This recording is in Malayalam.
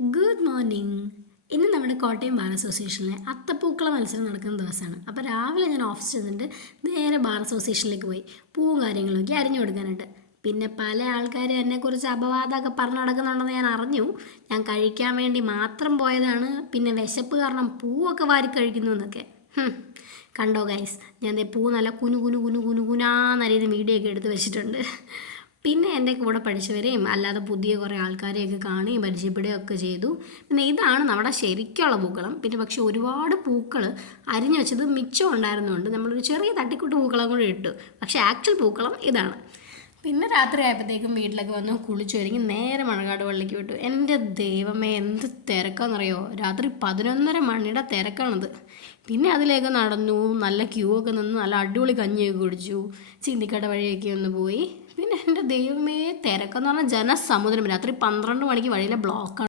Good morning. ഇന്ന് നമ്മുടെ കോട്ടയം ബാർ അസോസിയേഷനിലെ അത്തപ്പൂക്കള മത്സരം നടക്കുന്ന ദിവസമാണ്. അപ്പോൾ രാവിലെ ഞാൻ ഓഫീസ് ചെന്നിട്ട് നേരെ ബാർ അസോസിയേഷനിലേക്ക് പോയി പൂവും കാര്യങ്ങളൊക്കെ അരിഞ്ഞു കൊടുക്കാനുണ്ട്. പിന്നെ പല ആൾക്കാർ എന്നെക്കുറിച്ച് അപവാദമൊക്കെ പറഞ്ഞു നടക്കുന്നുണ്ടെന്ന് ഞാൻ അറിഞ്ഞു. ഞാൻ കഴിക്കാൻ വേണ്ടി മാത്രം പോയതാണ്, പിന്നെ വിശപ്പ് കാരണം പൂവൊക്കെ വാരി കഴിക്കുന്നു എന്നൊക്കെ. കണ്ടോ ഗൈസ്, ഞാൻ പൂ നല്ല കുനു കുനു കുനു കുനു കുനാന്നറിയുന്ന വീഡിയോ ഒക്കെ എടുത്ത് വെച്ചിട്ടുണ്ട്. പിന്നെ എൻ്റെ കൂടെ പഠിച്ചവരെയും അല്ലാതെ പുതിയ കുറേ ആൾക്കാരെയൊക്കെ കാണുകയും പരിചയപ്പെടുകയും ഒക്കെ ചെയ്തു. പിന്നെ ഇതാണ് നമ്മുടെ ശരിക്കുള്ള പൂക്കളം. പിന്നെ പക്ഷേ ഒരുപാട് പൂക്കൾ അരിഞ്ഞു വെച്ചത് മിച്ചം ഉണ്ടായിരുന്നുകൊണ്ട് നമ്മളൊരു ചെറിയ തട്ടിക്കൂട്ട് പൂക്കളം കൂടി ഇട്ടു. പക്ഷേ ആക്ച്വൽ പൂക്കളം ഇതാണ്. പിന്നെ രാത്രി ആയപ്പോഴത്തേക്കും വീട്ടിലൊക്കെ വന്ന് കുളിച്ചൊരുങ്ങി നേരെ മണക്കാട് പള്ളിക്ക് വിട്ടു. എൻ്റെ ദൈവമേ, എന്ത് തിരക്കാണെന്നറിയോ! രാത്രി 11:30 മണിയുടെ തിരക്കാണത്. പിന്നെ അതിലേക്ക് നടന്നു, നല്ല ക്യൂ ഒക്കെ നിന്ന് നല്ല അടിപൊളി കഞ്ഞിയൊക്കെ കുടിച്ചു, ചിന്തിക്കട വഴിയൊക്കെ ഒന്ന് പോയി. പിന്നെ എൻ്റെ ദൈവമേ, തിരക്കെന്ന് പറഞ്ഞാൽ ജനസമുദ്രം. രാത്രി 12 മണിക്ക് വഴിയിലെ ബ്ലോക്കാണ്.